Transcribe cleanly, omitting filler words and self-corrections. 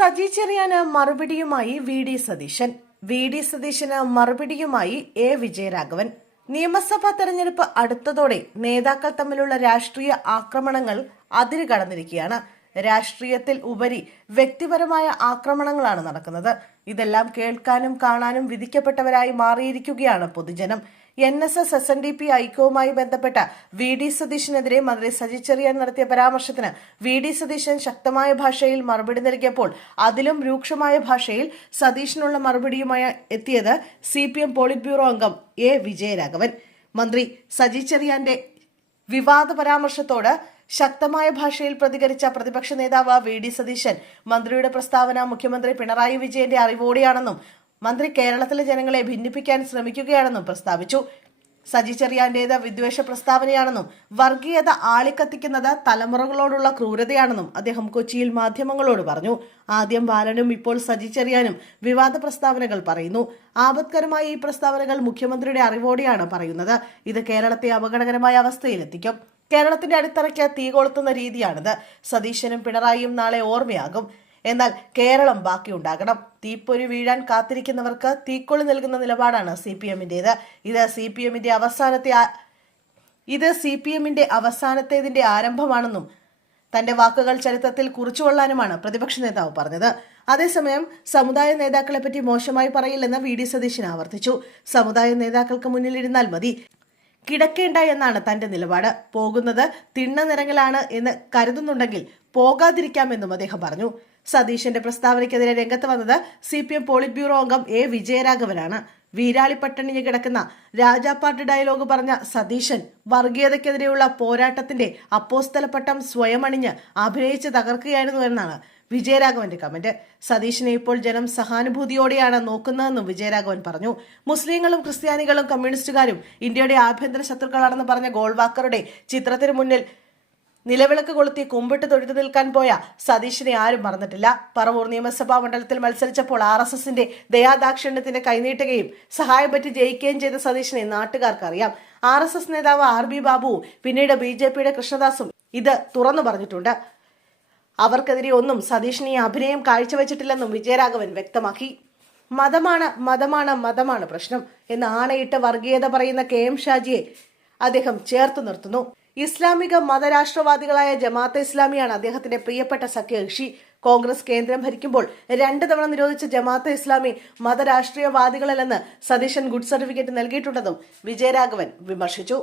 സജി ചെറിയാന് മറുപടിയുമായി V D സതീശന് മറുപടിയുമായി A Vijayaraghavan. നിയമസഭാ തെരഞ്ഞെടുപ്പ് അടുത്തതോടെ നേതാക്കൾ തമ്മിലുള്ള രാഷ്ട്രീയ ആക്രമണങ്ങൾ അതിരുകടന്നിരിക്കുകയാണ്. രാഷ്ട്രീയത്തിൽ ഉപരി വ്യക്തിപരമായ ആക്രമണങ്ങളാണ് നടക്കുന്നത്. ഇതെല്ലാം കേൾക്കാനും കാണാനും വിധിക്കപ്പെട്ടവരായി മാറിയിരിക്കുകയാണ് പൊതുജനം. NSS SNDP ഐക്യവുമായി ബന്ധപ്പെട്ട വി ഡി സതീശനെതിരെ മന്ത്രി സജി ചെറിയാൻ നടത്തിയ പരാമർശത്തിന് വി ഡി സതീശൻ ശക്തമായ ഭാഷയിൽ മറുപടി നൽകിയപ്പോൾ അതിലും രൂക്ഷമായ ഭാഷയിൽ സതീശനുള്ള മറുപടിയുമായി എത്തിയത് CPM പോളിറ്റ് ബ്യൂറോ അംഗം എ വിജയരാഘവൻ. മന്ത്രി സജി ചെറിയാന്റെ വിവാദ പരാമർശത്തോട് ശക്തമായ ഭാഷയിൽ പ്രതികരിച്ച പ്രതിപക്ഷ നേതാവ് വി ഡി സതീശൻ മന്ത്രിയുടെ പ്രസ്താവന മുഖ്യമന്ത്രി പിണറായി വിജയന്റെ അറിവോടെയാണെന്നും മന്ത്രി കേരളത്തിലെ ജനങ്ങളെ ഭിന്നിപ്പിക്കാൻ ശ്രമിക്കുകയാണെന്നും പ്രസ്താവിച്ചു. സജി ചെറിയാന്റേത് വിദ്വേഷ പ്രസ്താവനയാണെന്നും വർഗീയത ആളിക്കത്തിക്കുന്നത് തലമുറകളോടുള്ള ക്രൂരതയാണെന്നും അദ്ദേഹം കൊച്ചിയിൽ മാധ്യമങ്ങളോട് പറഞ്ഞു. ആദ്യം ബാലനും ഇപ്പോൾ സജി ചെറിയാനും വിവാദ പ്രസ്താവനകൾ പറയുന്നു. ആപത്കരമായ ഈ പ്രസ്താവനകൾ മുഖ്യമന്ത്രിയുടെ അറിവോടെയാണ് പറയുന്നത്. ഇത് കേരളത്തെ അപകടകരമായ അവസ്ഥയിലെത്തിക്കും. കേരളത്തിന്റെ അടിത്തറയ്ക്ക് തീ കൊളുത്തുന്ന രീതിയാണിത്. സതീശനും പിണറായിയും നാളെ ഓർമ്മയാകും. എന്നാൽ കേരളം ബാക്കിയുണ്ടാകണം. തീപ്പൊരി വീഴാൻ കാത്തിരിക്കുന്നവർക്ക് തീക്കൊള്ളി നൽകുന്ന നിലപാടാണ് CPMന്റേത്. ഇത് CPMന്റെ അവസാനത്തേതിന്റെ ആരംഭമാണെന്നും തന്റെ വാക്കുകൾ ചരിത്രത്തിൽ കുറിച്ചുകൊള്ളാനുമാണ് പ്രതിപക്ഷ നേതാവ് പറഞ്ഞത്. അതേസമയം സമുദായ നേതാക്കളെ പറ്റി മോശമായി പറയില്ലെന്ന് വി ഡി സതീശൻ ആവർത്തിച്ചു. സമുദായ നേതാക്കൾക്ക് മുന്നിലിരുന്നാൽ മതി, കിടക്കേണ്ട എന്നാണ് തന്റെ നിലപാട്. പോകുന്നത് തിണ്ണ നിറങ്ങലാണ് എന്ന് കരുതുന്നുണ്ടെങ്കിൽ പോകാതിരിക്കാമെന്നും അദ്ദേഹം പറഞ്ഞു. സതീശന്റെ പ്രസ്താവനയ്ക്കെതിരെ രംഗത്ത് വന്നത് CPM പോളിറ്റ് ബ്യൂറോ അംഗം എ വിജയരാഘവനാണ്. വീരാളിപ്പട്ടണിഞ്ഞ് കിടക്കുന്ന രാജാപ്പാട്ട് ഡയലോഗ് പറഞ്ഞ സതീശൻ വർഗീയതയ്ക്കെതിരെയുള്ള പോരാട്ടത്തിന്റെ അപ്പോസ്തലപ്പട്ടം സ്വയം അണിഞ്ഞ് അഭിനയിച്ച് തകർക്കുകയായിരുന്നു എന്നാണ് വിജയരാഘവന്റെ കമന്റ്. സതീശനെ ഇപ്പോൾ ജനം സഹാനുഭൂതിയോടെയാണ് നോക്കുന്നതെന്നും വിജയരാഘവൻ പറഞ്ഞു. മുസ്ലിങ്ങളും ക്രിസ്ത്യാനികളും കമ്മ്യൂണിസ്റ്റുകാരും ഇന്ത്യയുടെ ആഭ്യന്തര ശത്രുക്കളാണെന്ന് പറഞ്ഞ ഗോൾവാക്കറുടെ ചിത്രത്തിന് മുന്നിൽ നിലവിളക്ക് കൊളുത്തി കുമ്പിട്ട് തൊഴുതു നിൽക്കാൻ പോയ സതീശനെ ആരും മറന്നിട്ടില്ല. പറവൂർ നിയമസഭാ മണ്ഡലത്തിൽ മത്സരിച്ചപ്പോൾ RSSന്റെ ദയാദാക്ഷിണ്യത്തിന്റെ കൈനീട്ടുകയും സഹായം പറ്റി ജയിക്കുകയും ചെയ്ത സതീശനെ നാട്ടുകാർക്ക് അറിയാം. RSS നേതാവ് RB ബാബുവും പിന്നീട് BJPയുടെ കൃഷ്ണദാസും ഇത് തുറന്നു പറഞ്ഞിട്ടുണ്ട്. അവർക്കെതിരെ ഒന്നും സതീശനെ അഭിനയം കാഴ്ചവെച്ചിട്ടില്ലെന്നും വിജയരാഘവൻ വ്യക്തമാക്കി. മതമാണ് പ്രശ്നം എന്ന് ആണയിട്ട് വർഗീയത പറയുന്ന KM ഷാജിയെ അദ്ദേഹം ചേർത്ത് നിർത്തുന്നു. ഇസ്ലാമിക മതരാഷ്ട്രവാദികളായ ജമാഅത്തെ ഇസ്ലാമിയാണ് അദ്ദേഹത്തിന്റെ പ്രിയപ്പെട്ട സഖ്യകക്ഷി. കോൺഗ്രസ് കേന്ദ്രം ഭരിക്കുമ്പോൾ 2 തവണ നിരോധിച്ച ജമാഅത്തെ ഇസ്ലാമി മതരാഷ്ട്രീയവാദികളല്ലെന്ന് സതീശൻ ഗുഡ് സർട്ടിഫിക്കറ്റ് നൽകിയിട്ടുണ്ടെന്നും വിജയരാഘവൻ വിമർശിച്ചു.